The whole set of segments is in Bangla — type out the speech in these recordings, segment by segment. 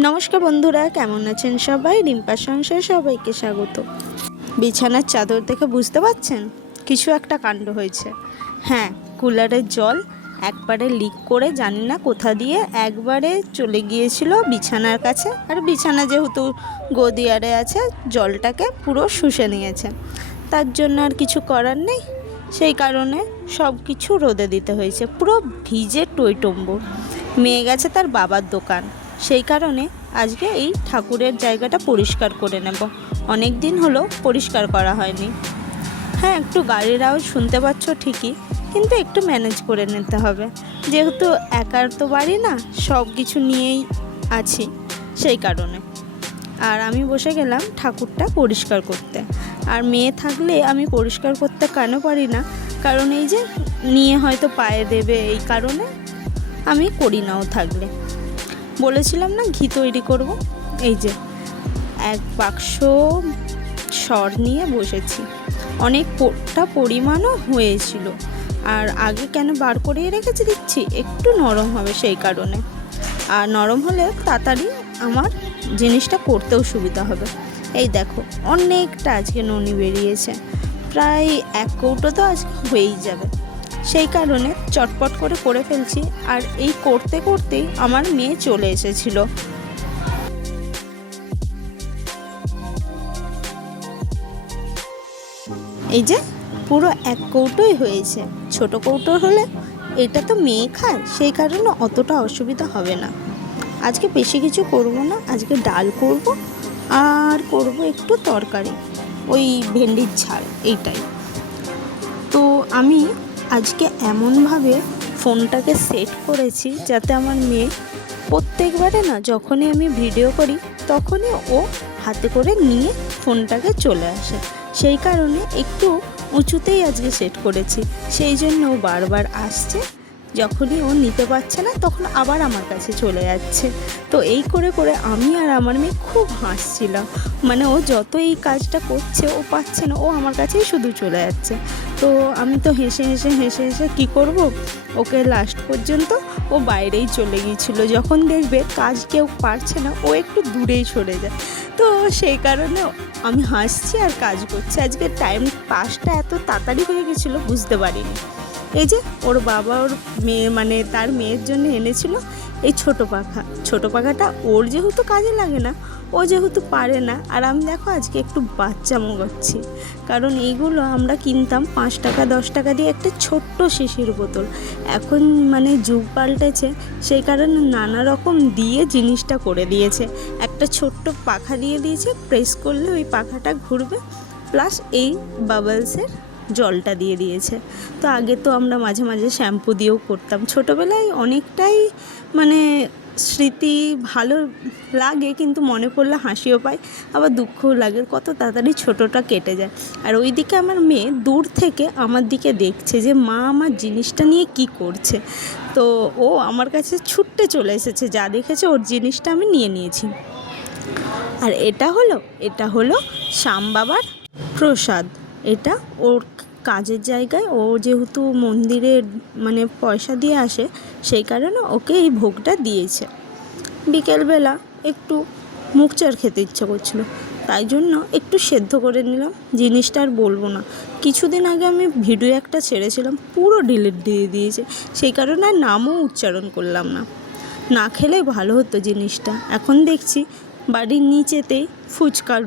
নমস্কার বন্ধুরা, কেমন আছেন সবাই? রিম্পার সংসারে সবাইকে স্বাগত। বিছানার চাদর দেখে বুঝতে পারছেন কিছু একটা কাণ্ড হয়েছে। হ্যাঁ, কুলারের জল একবারে লিক করে জানি না কোথা দিয়ে একবারে চলে গিয়েছিল বিছানার কাছে, আর বিছানা যেহেতু গদিয়ারে আছে জলটাকে পুরো শুষে নিয়েছে। তার জন্য আর কিছু করার নেই, সেই কারণে সব কিছু রোদে দিতে হয়েছে। পুরো ভিজে টইটম্বুর। মেয়ে গেছে তার বাবার দোকান, সেই কারণে আজকে এই ঠাকুরের জায়গাটা পরিষ্কার করে নেব। অনেক দিন হলো পরিষ্কার করা হয়নি। হ্যাঁ, একটু গাড়ির আওয়াজ শুনতে পাচ্ছ ঠিকই, কিন্তু একটু ম্যানেজ করে নিতে হবে, যেহেতু একার তো বাড়ি না, সব কিছু নিয়েই আছি, সেই কারণে। আর আমি বসে গেলাম ঠাকুরটা পরিষ্কার করতে। আর মেয়ে থাকলে আমি পরিষ্কার করতে কেন পারি না, কারণ এই যে নিয়ে হয়তো পায়ে দেবে, এই কারণে আমি করি নাও থাকলে। বলেছিলাম না ঘি তৈরি করব, এই যে এক বাক্স সর নিয়ে বসেছি। অনেকটা পরিমাণও হয়েছিল, আর আগে কেন বার করিয়ে রেখেছি দিচ্ছি, একটু নরম হবে সেই কারণে। আর নরম হলে তাড়াতাড়ি আমার জিনিসটা করতেও সুবিধা হবে। এই দেখো, অনেকটা আজকে ননি বেরিয়েছে, প্রায় 1 কৌটো তো আজকে হয়েই যাবে, সেই কারণে চটপট করে ফেলছি। আর এই করতে করতেই আমার মেয়ে চলে এসেছিল। এই যে পুরো 1 কৌটোই হয়েছে। ছোট কৌটো হলে এটা তো মেয়ে খায়, সেই কারণে অতটা অসুবিধা হবে না। আজকে বেশি কিছু করব না, আজকে ডাল করব আর করব একটু তরকারি, ওই ভেন্ডির ঝাল, এইটাই। তো আমি আজকে এমনভাবে ফোনটাকে সেট করেছি যাতে আমার মেয়ে প্রত্যেকবারে না, যখনই আমি ভিডিও করি তখনই ও হাতে করে নিয়ে ফোনটাকে চলে আসে। সেই কারণে একটু উঁচুতেই আজকে সেট করেছি, সেই জন্য ও বারবার আসছে। যখনই ও নিতে পারছে না তখন আবার আমার কাছে চলে যাচ্ছে। তো এই করে আমি আর আমার মেয়ে খুব হাসছিলাম। মানে ও যত এই কাজটা করছে, ও পাচ্ছে না, ও আমার কাছেই শুধু চলে যাচ্ছে। তো আমি তো হেসে কী করব, ওকে লাস্ট পর্যন্ত ও বাইরেই চলে গিয়েছিল। যখন দেখবে কাজ কেউ পারছে না, ও একটু দূরেই সরে যায়। তো সেই কারণে আমি হাসছি আর কাজ করছি। আজকে টাইম পাসটা এত তাড়াতাড়ি হয়ে গেছিলো বুঝতে পারিনি। এই যে ওর বাবা ওর মেয়ে, মানে তার মেয়ের জন্য এনেছিল এই ছোটো পাখাটা। ওর যেহেতু কাজে লাগে না, ও যেহেতু পারে না, আর আমি দেখো আজকে একটু বাচ্চামো করছি, কারণ এইগুলো আমরা কিনতাম 5 টাকা 10 টাকা দিয়ে একটা ছোট্ট শিশির বোতল। এখন মানে যুগ পাল্টেছে, সেই কারণে নানা রকম দিয়ে জিনিসটা করে দিয়েছে। একটা ছোট্ট পাখা দিয়ে দিয়েছে, প্রেস করলে ওই পাখাটা ঘুরবে, প্লাস এই বাবলসের জলটা দিয়ে দিয়েছে। তো আগে তো আমরা মাঝে মাঝে শ্যাম্পু দিয়েও করতাম ছোটোবেলায়, অনেকটাই মানে স্মৃতি ভালো লাগে, কিন্তু মনে পড়লে হাসিও পায়, আবার দুঃখও লাগে, কত তাড়াতাড়ি ছোটোটা কেটে যায়। আর ওই দিকে আমার মেয়ে দূর থেকে আমার দিকে দেখছে যে মা আমার জিনিসটা নিয়ে কি করছে। তো ও আমার কাছে ছুটতে চলে এসেছে, যা দেখেছে ওর জিনিসটা আমি নিয়ে নিয়েছি। আর এটা হলো শ্যাম বাবার প্রসাদ। এটা ওর কাজের জায়গায়, ও যেহেতু মন্দিরে মানে পয়সা দিয়ে আসে, সেই কারণে ওকে এই ভোগটা দিয়েছে। বিকেলবেলা একটু মুগ চার খেতে ইচ্ছা করছিল, তাই জন্য একটু সেদ্ধ করে নিলাম। জিনিসটা আর বলবো না, কিছুদিন আগে আমি ভিডিও একটা ছেড়েছিলাম, পুরো ডিলিট দিয়ে দিয়েছে, সেই কারণে আর নামও উচ্চারণ করলাম না। না খেলে ভালো হতো জিনিসটা। এখন দেখছি বাড়ির নিচেতেই ফুচকার,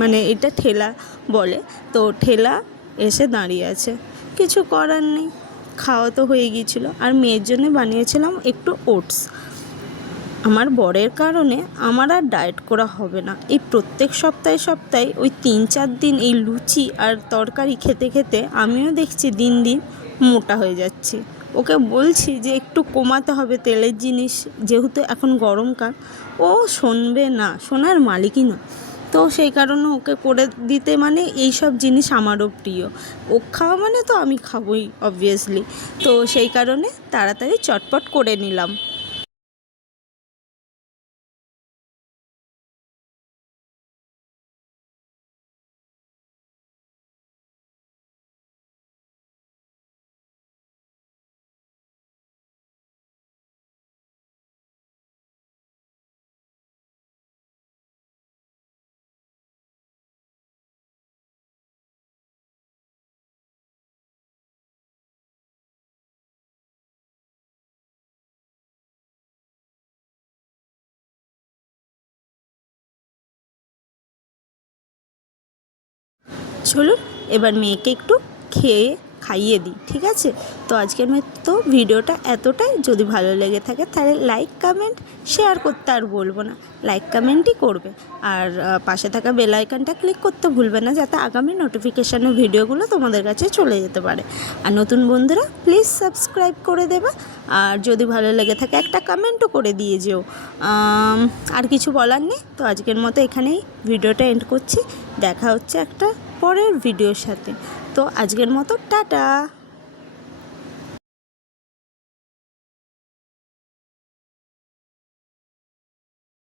মানে এটা ঠেলা বলে, তো ঠেলা এসে দাঁড়িয়ে আছে, কিছু করার নেই, খাওয়া তো হয়ে গিয়েছিলো। আর মেয়ের জন্য বানিয়েছিলাম একটু ওটস। আমার বরের কারণে আমার আর ডায়েট করা হবে না। এই প্রত্যেক সপ্তাহে ওই 3-4 দিন এই লুচি আর তরকারি খেতে খেতে আমিও দেখছি দিন দিন মোটা হয়ে যাচ্ছি। ওকে বলছি যে একটু কমাতে হবে তেলের জিনিস, যেহেতু এখন গরমকাল। ও শুনবে না, শোনার মালিকই নয়। তো সেই কারণে ওকে করে দিতে, মানে এই সব জিনিস আমারও প্রিয়। ও খাওয়া মানে তো আমি খাবোই অবভিয়াসলি। তো সেই কারণে তাড়াতাড়ি চটপট করে নিলাম। চলুন এবার মেয়েকে একটু খাইয়ে দিই, ঠিক আছে? তো আজকের মতো ভিডিওটা এতটাই। যদি ভালো লেগে থাকে তাহলে লাইক কমেন্ট শেয়ার করতে আর বলবো না, লাইক কমেন্টই করবে। আর পাশে থাকা বেল আইকনটা ক্লিক করতে ভুলবে না, যাতে আগামী নোটিফিকেশানের ভিডিওগুলো তোমাদের কাছে চলে যেতে পারে। আর নতুন বন্ধুরা প্লিজ সাবস্ক্রাইব করে দেবে। আর যদি ভালো লেগে থাকে একটা কমেন্টও করে দিয়ে যেও। আর কিছু বলার নেই, তো আজকের মতো এখানেই ভিডিওটা এন্ড করছি। দেখা হচ্ছে একটা পরের ভিডিওর সাথে। তো আজকের মতো টাটা।